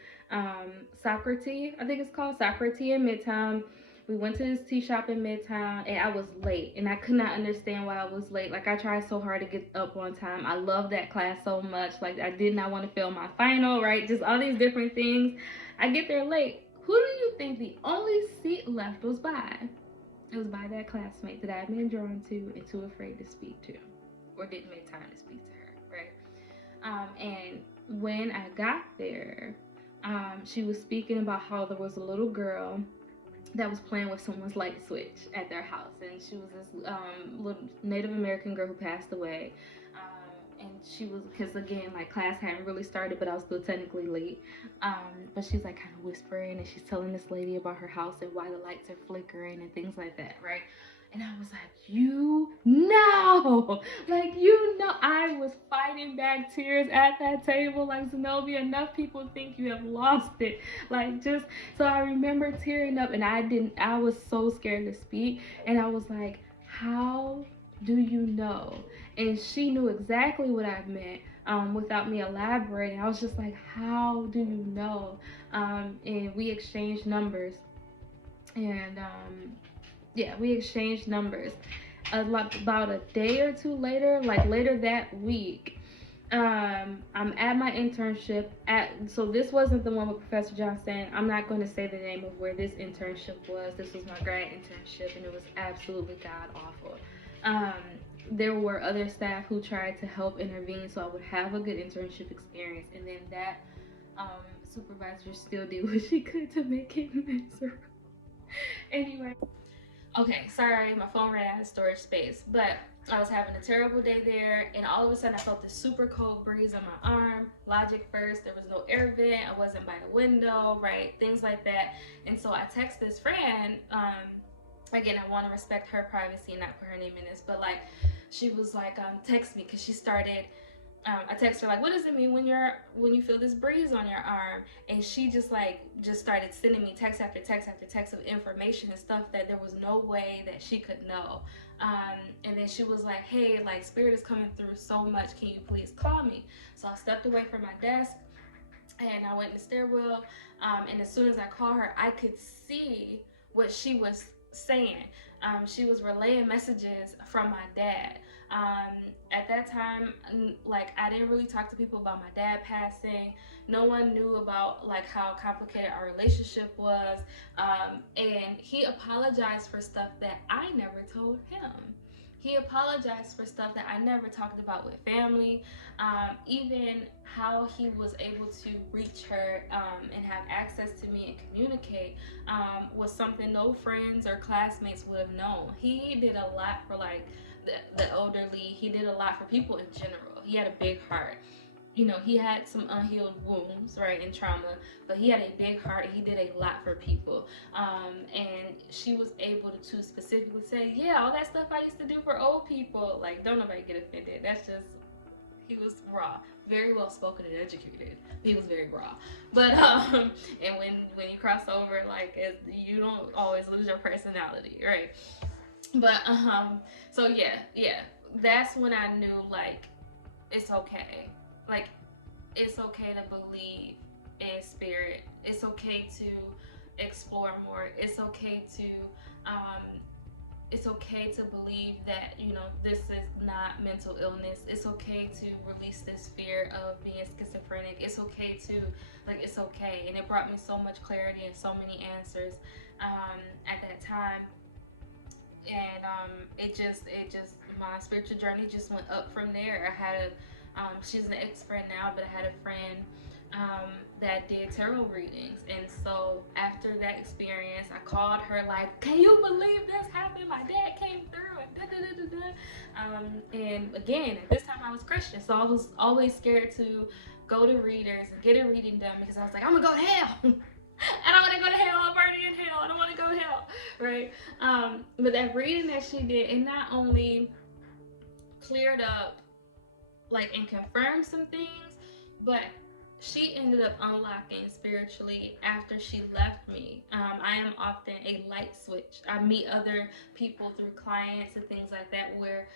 Socrates, I think it's called Socrates in Midtown. We went to this tea shop in Midtown, and I was late, and I could not understand why I was late. Like, I tried so hard to get up on time. I love that class so much. Like, I did not want to fail my final, right? Just all these different things. I get there late. Who do you think the only seat left was by? It was by that classmate that I had been drawn to and too afraid to speak to, or didn't make time to speak to her, right? And when I got there, she was speaking about how there was a little girl that was playing with someone's light switch at their house, and she was this little Native American girl who passed away. And she was, because again, like, class hadn't really started, but I was still technically late. But she's like kind of whispering, and she's telling this lady about her house and why the lights are flickering and things like that, right? And I was like, I was fighting back tears at that table. Like, Zenobia, enough people think you have lost it. Like, just, so I remember tearing up, and I was so scared to speak. And I was like, how do you know? And she knew exactly what I meant. Without me elaborating, I was just like, how do you know? And we exchanged numbers. And yeah, we exchanged numbers. About a day or two later, like later that week, I'm at my internship so this wasn't the one with Professor Johnson. I'm not going to say the name of where this internship was. This was my grad internship, and it was absolutely god awful. There were other staff who tried to help intervene so I would have a good internship experience, and then that supervisor still did what she could to make it miserable. Anyway, okay, sorry, my phone ran out of storage space, but I was having a terrible day there, and all of a sudden I felt this super cold breeze on my arm. Logic first, there was no air vent, I wasn't by the window, right? Things like that. And so I text this friend, again, I want to respect her privacy and not put her name in this, but like, she was like, text me, because she started, I text her like, what does it mean when you feel this breeze on your arm? And she just started sending me text after text after text of information and stuff that there was no way that she could know. And then she was like, hey, like, spirit is coming through so much, can you please call me? So I stepped away from my desk and I went in the stairwell, and as soon as I called her, I could see what she was saying. She was relaying messages from my dad. At that time, like, I didn't really talk to people about my dad passing. No one knew about like how complicated our relationship was. And he apologized for stuff that I never told him. He apologized for stuff that I never talked about with family. Even how he was able to reach her and have access to me and communicate was something no friends or classmates would have known. He did a lot for like the elderly. He did a lot for people in general. He had a big heart. You know, he had some unhealed wounds, right, and trauma, but he had a big heart and he did a lot for people. And she was able to specifically say, yeah, all that stuff I used to do for old people, like, don't nobody get offended. That's just, he was raw, very well spoken and educated. He was very raw. But and when you cross over, like, you don't always lose your personality, right? But so yeah, that's when I knew, like, it's okay. Like, it's okay to believe in spirit. It's okay to explore more. It's okay to believe that, you know, this is not mental illness. It's okay to release this fear of being schizophrenic. It's okay to, like, it's okay. And it brought me so much clarity and so many answers at that time. And it just my spiritual journey just went up from there. I had she's an ex-friend now, but I had a friend that did tarot readings, and so after that experience, I called her like, can you believe this happened? My dad came through, and da da da da da. And again, at this time I was Christian, so I was always scared to go to readers and get a reading done, because I was like, I'm gonna go to hell. I don't want to go to hell. I'm already in hell. I don't want to go to hell, right? But that reading that she did, it not only cleared up, like, and confirmed some things, but she ended up unlocking spiritually after she left me. I am often a light switch. I meet other people through clients and things like that where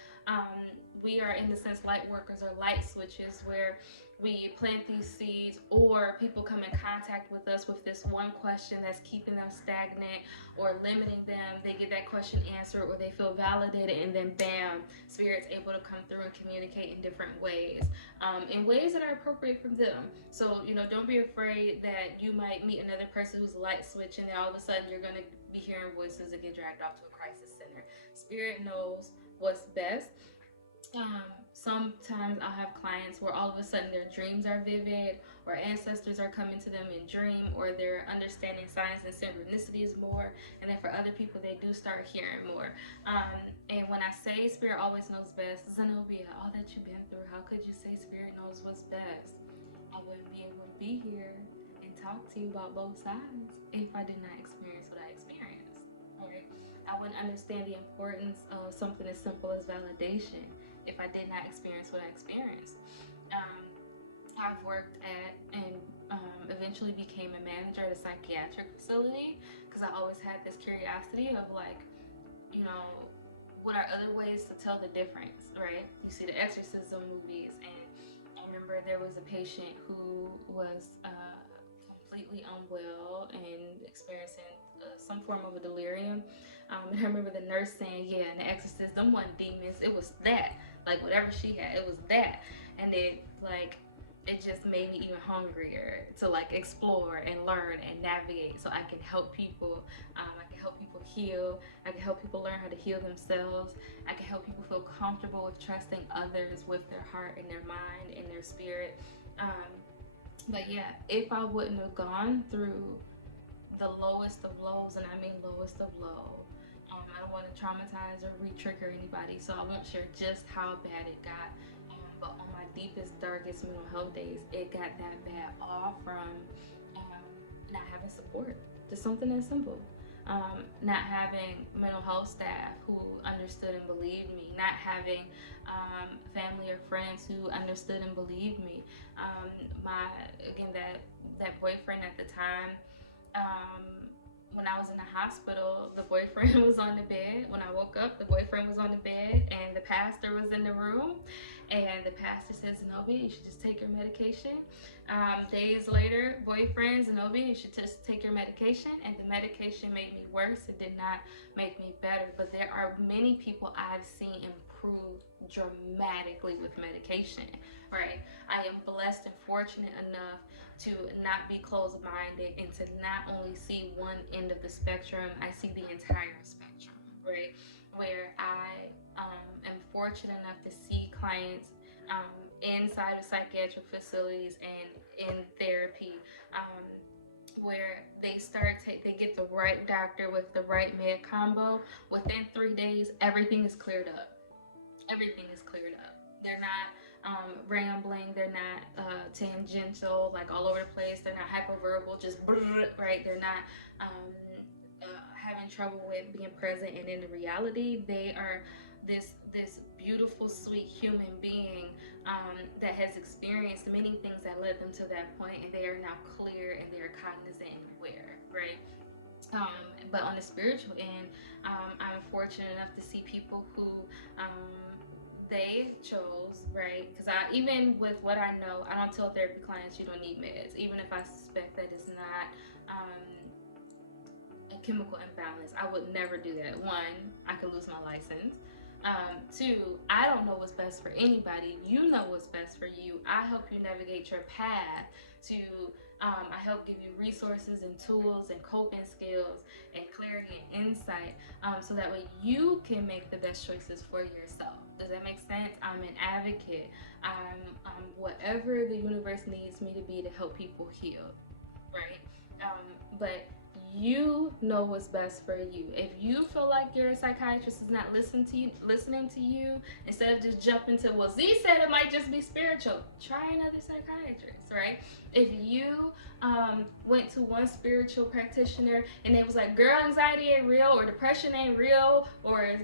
we are, in the sense, light workers or light switches, where we plant these seeds, or people come in contact with us with this one question that's keeping them stagnant or limiting them. They get that question answered, or they feel validated, and then bam, spirit's able to come through and communicate in different ways, in ways that are appropriate for them. So, you know, don't be afraid that you might meet another person who's a light switch, and then all of a sudden you're going to be hearing voices and get dragged off to a crisis center. Spirit knows what's best. Sometimes I'll have clients where all of a sudden their dreams are vivid, or ancestors are coming to them in dream, or they're understanding signs and synchronicities more. And then for other people, they do start hearing more. And when I say spirit always knows best, Zenobia, all that you've been through, how could you say spirit knows what's best? I wouldn't be able to be here and talk to you about both sides if I did not experience what I experienced. Right? I wouldn't understand the importance of something as simple as validation if I did not experience what I experienced. Um, I've worked at and eventually became a manager at a psychiatric facility because I always had this curiosity of like, you know, what are other ways to tell the difference, right? You see the exorcism movies, and I remember there was a patient who was completely unwell and experiencing some form of a delirium. And I remember the nurse saying, yeah, and the exorcist, them wasn't demons, it was that. Like whatever she had, it was that. And then like it just made me even hungrier to like explore and learn and navigate so I can help people. I can help people heal. I can help people learn how to heal themselves. I can help people feel comfortable with trusting others with their heart and their mind and their spirit. But yeah, if I wouldn't have gone through the lowest of lows, and I mean lowest of low, I don't want to traumatize or re-trigger anybody, so I won't share just how bad it got. But on my deepest, darkest mental health days, it got that bad, all from not having support. Just something as simple. Not having mental health staff who understood and believed me, not having family or friends who understood and believed me. That boyfriend at the time, when I was in the hospital, the boyfriend was on the bed. When I woke up, the boyfriend was on the bed, and the pastor was in the room. And the pastor said, Zenobia, you should just take your medication. Days later, boyfriend, Zenobia, you should just take your medication. And the medication made me worse. It did not make me better. But there are many people I've seen improve dramatically with medication, right? I am blessed and fortunate enough to not be closed-minded and to not only see one end of the spectrum, I see the entire spectrum, right? Where I am fortunate enough to see clients inside of psychiatric facilities and in therapy, where they get the right doctor with the right med combo. Within 3 days, everything is cleared up. Everything is cleared up. They're not rambling. They're not tangential, like all over the place. They're not hyperverbal, just right. They're not having trouble with being present and in the reality. They are this beautiful, sweet human being that has experienced many things that led them to that point, and they are now clear and they are cognizant and aware, right? But on the spiritual end, I'm fortunate enough to see people who they chose, right? Because even with what I know, I don't tell therapy clients you don't need meds, even if I suspect that it's not a chemical imbalance. I would never do that. One, I could lose my license. Two, I don't know what's best for anybody. You know what's best for you. I help you navigate your path to, I help give you resources and tools and coping skills and clarity and insight, so that way you can make the best choices for yourself. Does that make sense? I'm an advocate. I'm whatever the universe needs me to be to help people heal, right? But you know what's best for you. If you feel like your psychiatrist is not listening to you, instead of just jumping to, well, Z said it might just be spiritual, try another psychiatrist, right? If you went to one spiritual practitioner and they was like, girl, anxiety ain't real, or depression ain't real, or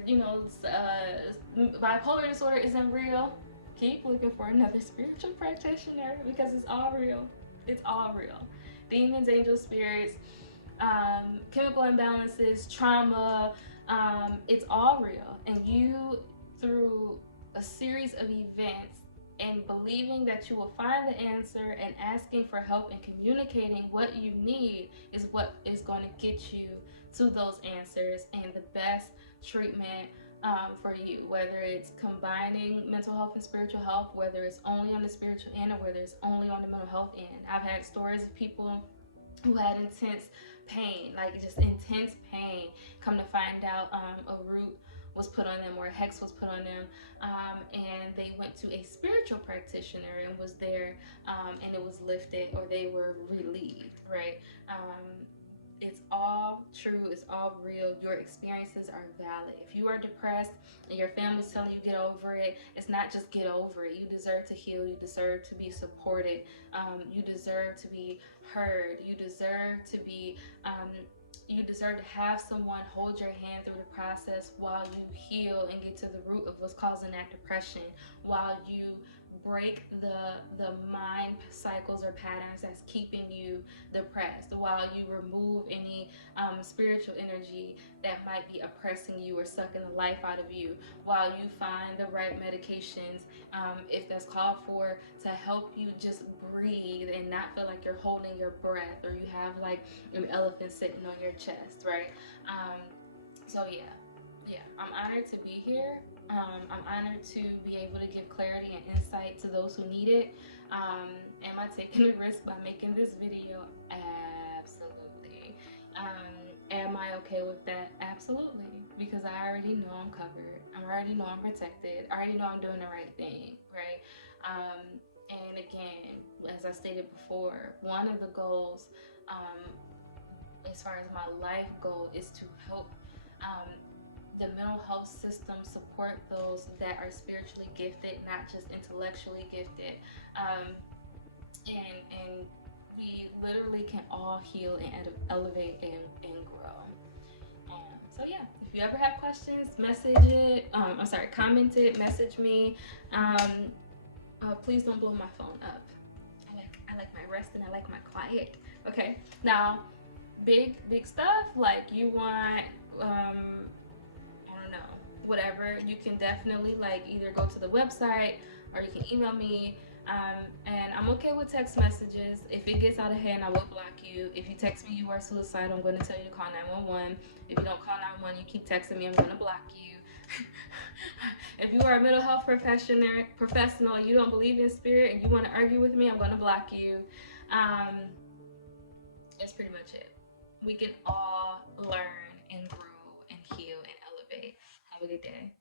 bipolar disorder isn't real, keep looking for another spiritual practitioner, because it's all real. It's all real. Demons, angels, spirits, chemical imbalances, trauma, it's all real. And you, through a series of events and believing that you will find the answer and asking for help and communicating what you need, is what is going to get you to those answers and the best treatment for you, whether it's combining mental health and spiritual health, whether it's only on the spiritual end or whether it's only on the mental health end. I've had stories of people who had intense pain, like just intense pain, come to find out a root was put on them, or a hex was put on them, and they went to a spiritual practitioner and was there, and it was lifted, or they were relieved, right? It's all true, it's all real. Your experiences are valid. If you are depressed and your family's telling you get over it, it's not just get over it. You deserve to heal, you deserve to be supported, you deserve to be heard, um, you deserve to have someone hold your hand through the process while you heal and get to the root of what's causing that depression, while you break the mind cycles or patterns that's keeping you depressed, while you remove any spiritual energy that might be oppressing you or sucking the life out of you, while you find the right medications, if that's called for, to help you just breathe and not feel like you're holding your breath, or you have like an elephant sitting on your chest, right? So yeah, I'm honored to be here. I'm honored to be able to give clarity and insight to those who need it. Am I taking a risk by making this video? Absolutely. Am I okay with that? Absolutely. Because I already know I'm covered. I already know I'm protected. I already know I'm doing the right thing, right? And again, as I stated before, one of the goals, as far as my life goal, is to help the mental health system support those that are spiritually gifted, not just intellectually gifted. Um, and we literally can all heal and elevate and grow. So yeah, if you ever have questions, comment it, message me. Please don't blow my phone up. I like my rest and I like my quiet. Okay, now big stuff like you want, I don't know, whatever, you can definitely like either go to the website or you can email me. And I'm okay with text messages. If it gets out of hand, I will block you. If you text me you are suicidal, I'm going to tell you to call 911. If you don't call 911, you keep texting me, I'm going to block you. If you are a mental health professional and you don't believe in spirit and you want to argue with me, I'm going to block you. That's pretty much it. We can all learn and grow and heal and elevate. Have a good day.